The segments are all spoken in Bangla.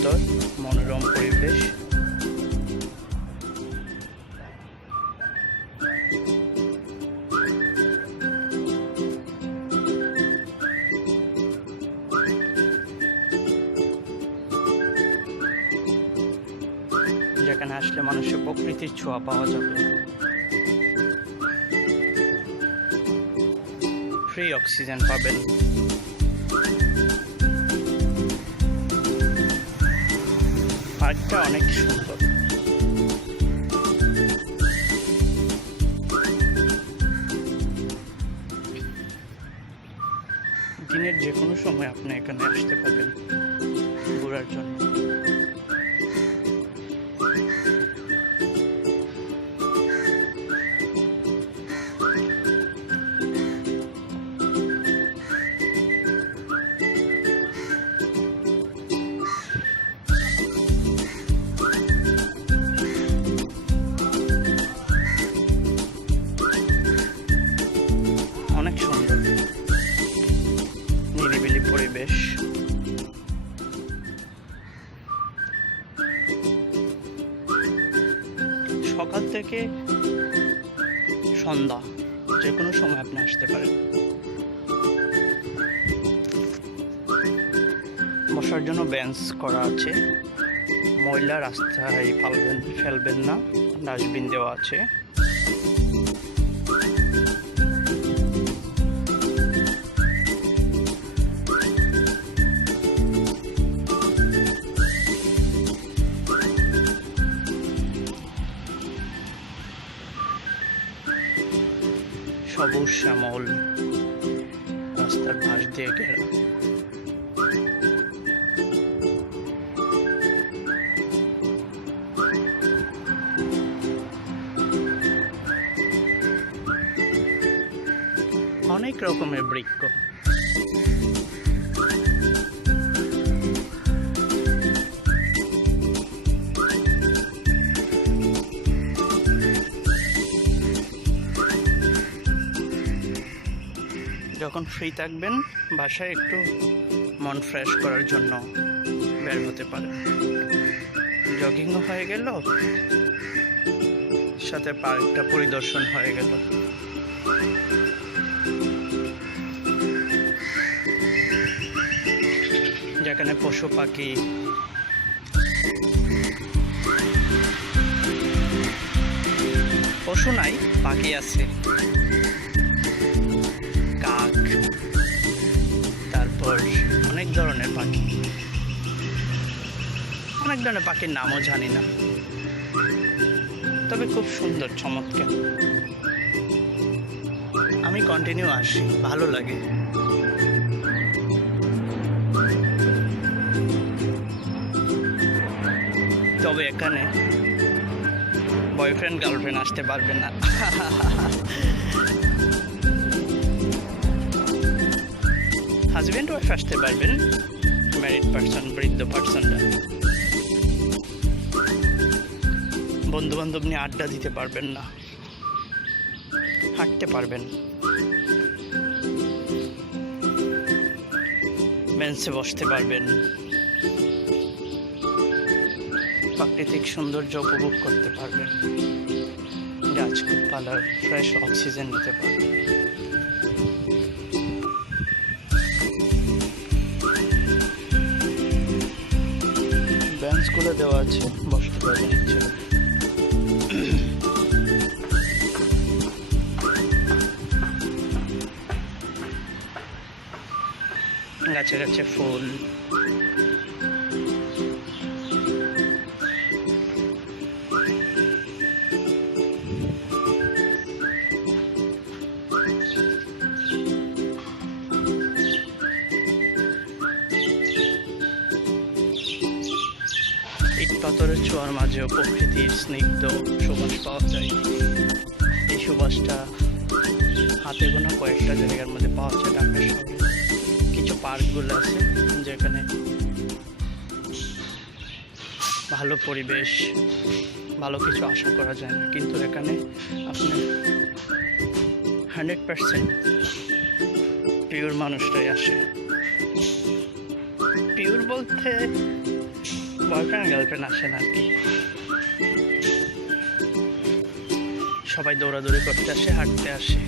সুন্দর মনোরম পরিবেশ। যেখানে আসলে মানুষের প্রকৃতির ছোঁয়া পাওয়া যাবে। ফ্রি অক্সিজেন পাবেন। পার্কটা অনেক সুন্দর। দিনের যে কোনো সময় আপনি এখানে আসতে পারবেন ঘোরার জন্য। জন্য বেঞ্চ করা আছে। ময়লা রাস্তায় ফেলবেন ফেলবেন না ডাস্টবিন দেওয়া আছে। সবুজ শ্যামল, রাস্তার পাশ দিয়ে ঘেরা অনেক রকমের বৃক্ষ যখন ফ্রি থাকবেন, বাসায় একটু মন ফ্রেশ করার জন্য বের হতে পারেন। জগিংও হয়ে গেল, সাথে পার্কটা পরিদর্শন হয়ে গেল। যেখানে পশু পাখি। পশু নাই, পাখি আছে। কাক, তারপর অনেক ধরনের পাখি। অনেক ধরনের পাখির নামও জানি না। তবে খুব সুন্দর, চমৎকার। আমি কন্টিনিউ আসি, ভালো লাগে। তবে এখানে বয়ফ্রেন্ড গার্লফ্রেন্ড আসতে পারবে না। হাজব্যান্ড ওয়াইফ আসতে পারবেন। ম্যারিড পার্সন বৃদ্ধ পার্সনরা বন্ধু বান্ধব নিয়ে আড্ডা দিতে পারবেন না। হাঁটতে পারবেন। বেঞ্চে বসতে পারবেন। প্রাকৃতিক সৌন্দর্য উপভোগ করতে পারবেন। গাছপালার ফ্রেশ অক্সিজেন নিতে পারবেন। বেঞ্চগুলো দেওয়া আছে। বসতে পারবেন ইচ্ছে গাছে গাছে ফুল স্নিগ্ধ সুবাস পাওয়া যায়। এই সুবাসটা হাতে গোনা কয়েকটা জায়গার মধ্যে পাওয়া যায় ঢাকা শহরে কিছু পার্কগুলো আছে যেখানে ভালো পরিবেশ, ভালো কিছু আশা করা যায় না। কিন্তু এখানে আপনি হান্ড্রেড পার্সেন্ট পিওর মানুষটাই আসে। পিওর বলতে বয়ফ্রেন্ড গার্লফ্রেন্ড আসেন আর কি। সবাই দৌড়াদৌড়ি করতে আসে, হাঁটতে আসে।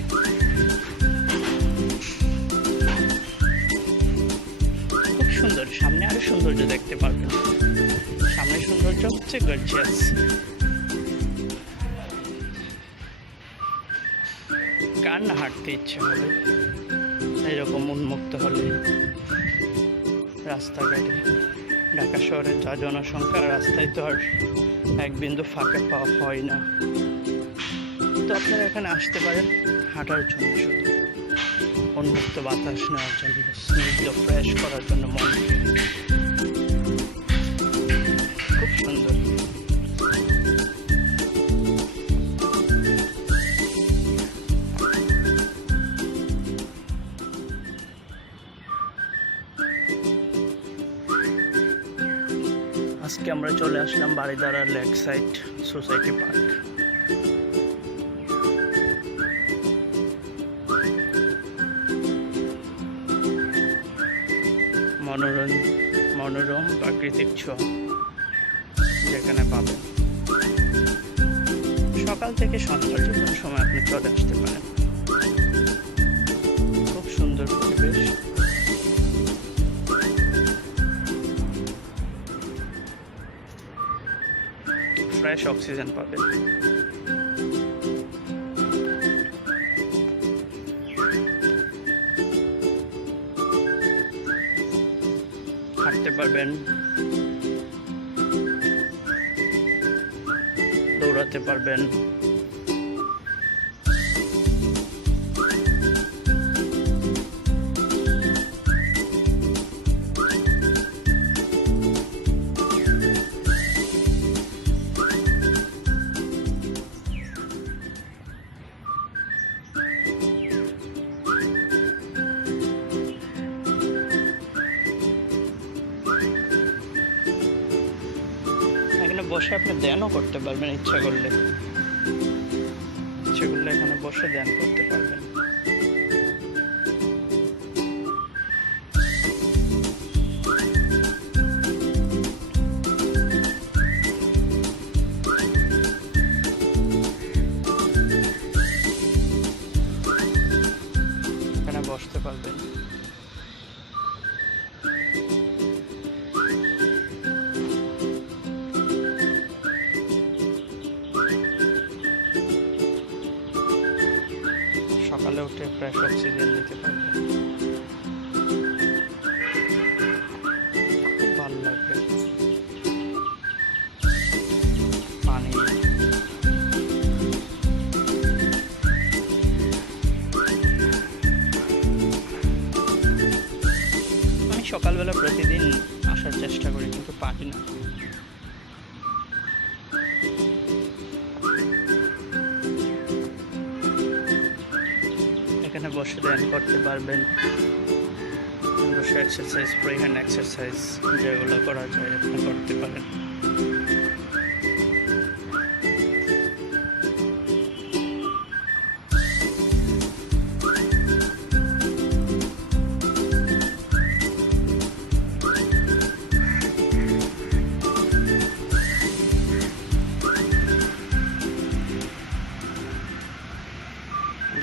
খুব সুন্দর, সামনে আরও সৌন্দর্য দেখতে পারবেন। সামনে সৌন্দর্য হচ্ছে গর্জিয়াস কার না হাঁটতে ইচ্ছে হবে? এরকম উন্মুক্ত হলে। রাস্তাঘাটে, ঢাকা শহরের যা জনসংখ্যা, রাস্তায় তো আর এক বিন্দু ফাঁকা পাওয়া হয় না। তো আপনারা এখানে আসতে পারেন হাঁটার জন্য শুধু। উন্মুক্ত বাতাস নেওয়ার জন্য, স্নিগ্ধ ফ্রেশ করার জন্য মনকে খুব সুন্দর। আজকে আমরা চলে আসলাম বাড়িদারার লেক সাইড সোসাইটি পার্ক। মনোরম মনোরম প্রাকৃতিক ছোঁয়া যেখানে পাবেন। সকাল থেকে সন্ধ্যা যে সময় আপনি চলে আসতে পারেন। খুব সুন্দর পরিবেশ। ফ্রেশ অক্সিজেন পাবেন। হাঁটতে পারবেন। দৌড়াতে পারবেন। বসে আপনি ধ্যানও করতে পারবেন ইচ্ছা করলে। ইচ্ছা করলে এখানে বসে ধ্যান করতে পারবেন। উঠে ফ্রেশ অক্সিজেন নিতে পারবেন খুব ভালো পানি। আমি সকালবেলা প্রতিদিন আসার চেষ্টা করি, কিন্তু পারি না। বসে ধ্যান করতে পারবেন। বসে এক্সারসাইজ ফ্রি হ্যান্ড এক্সারসাইজ যেগুলো করা যায় আপনি করতে পারেন।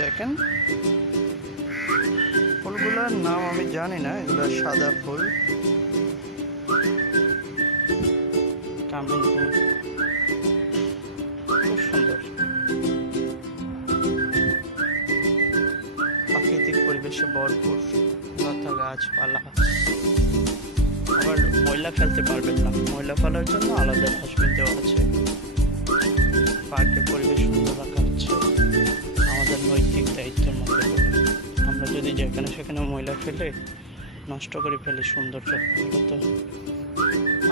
দেখেন। ফুলগুলোর নাম আমি জানি না এগুলো সাদা ফুল। কামিন। ফুল খুব সুন্দর। প্রাকৃতিক পরিবেশে ভরপুর লতা গাছপালা। আবার ময়লা ফেলতে পারবেন না। ময়লা ফেলার জন্য আলাদা ডাস্টবিন দেওয়া আছে। পার্কের পরিবেশ যেখানে সেখানে ময়লা ফেলে নষ্ট করে ফেলি সৌন্দর্য তো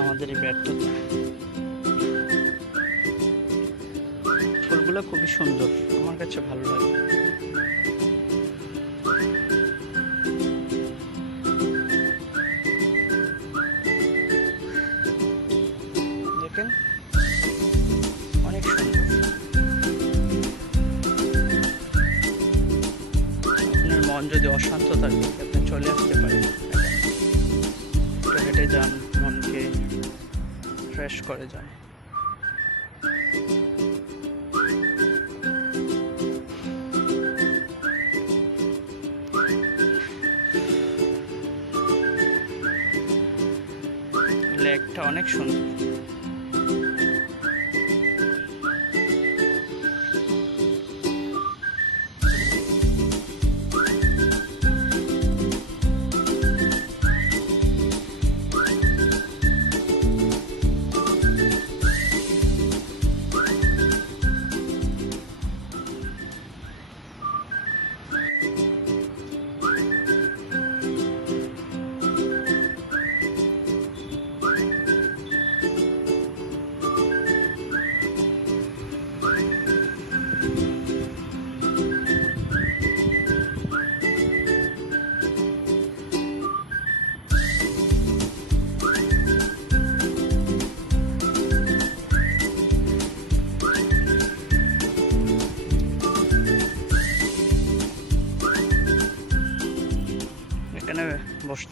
আমাদেরই ব্যর্থতা। ফুলগুলো খুবই সুন্দর, আমার কাছে ভালো লাগে। দেখেন, অনেক সুন্দর। মন যদি অশান্ত থাকে, আপনি চলে আসতে পারেন। একটু হেঁটে যান, মনকে ফ্রেশ করে যায় লেকটা অনেক সুন্দর।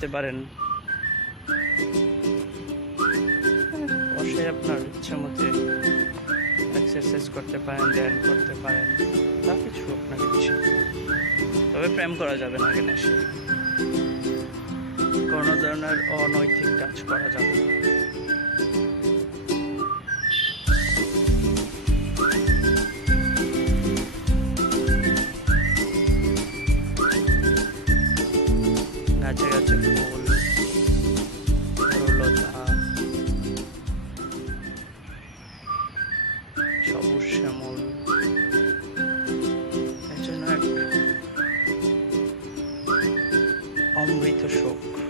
বসতে পারেন। বসে আপনার ইচ্ছা মতে এক্সারসাইজ করতে পারেন ব্যায়াম করতে পারেন তা কিছু আপনার ইচ্ছা তবে প্রেম করা যাবে না কেন এসে কোনো ধরনের অনৈতিক কাজ করা যাবে না। শোক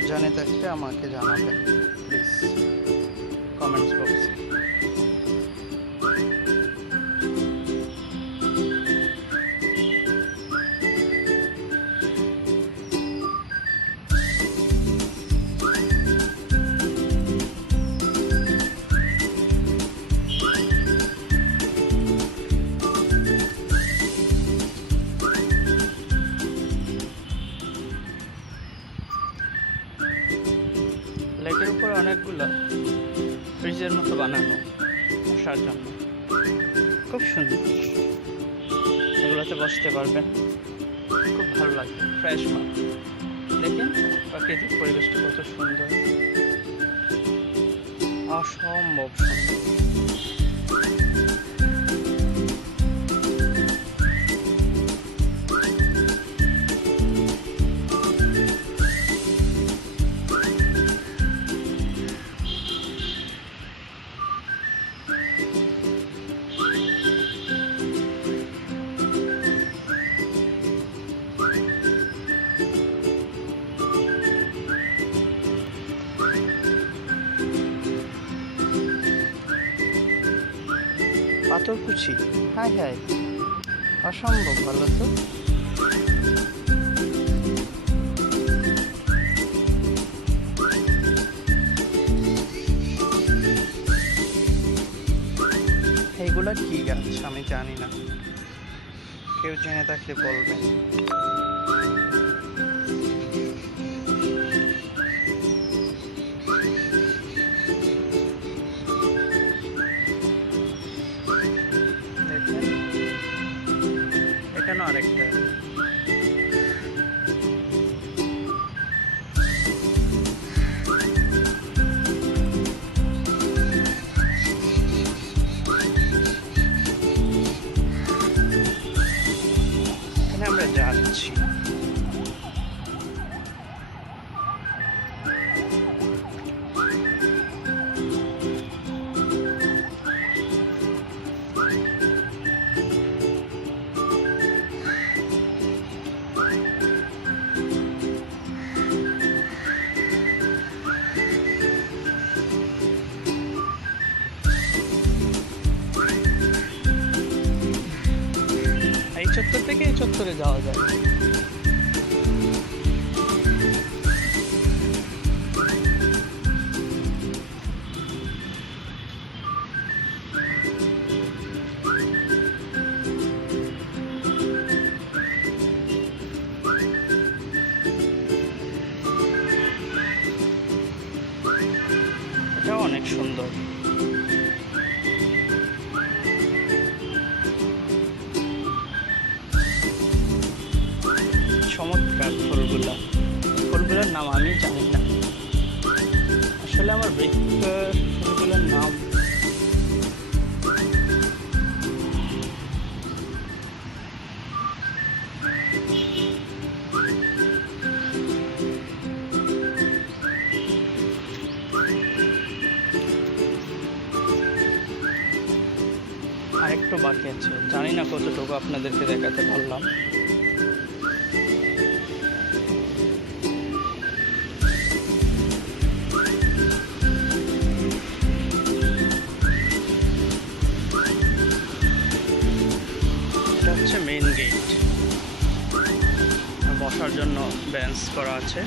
কেউ জানে থাকলে আমাকে জানাবেন প্লিজ কমেন্টস বক্সে ফ্রিজের মতো বানানো বসার জন্য। খুব সুন্দর। এগুলোতে বসতে পারবেন। খুব ভালো লাগে। ফ্রেশ মাল দেখেন প্রাকৃতিক পরিবেশটা কত সুন্দর। অসম্ভব সুন্দর। পাথরকুচি হাই হাই। অসম্ভব ভালো তো। এইগুলা কি গাছ? আমি জানি না। কেউ জেনে থাকলে বলবেন চত্বর থেকে এই চত্বরে যাওয়া যায়। এটাও অনেক সুন্দর। আরেকটু বাকি আছে। জানি না কতটুকু আপনাদেরকে দেখাতে পারলাম। হচ্ছে গেট বসার জন্য বেঞ্চ করা আছে।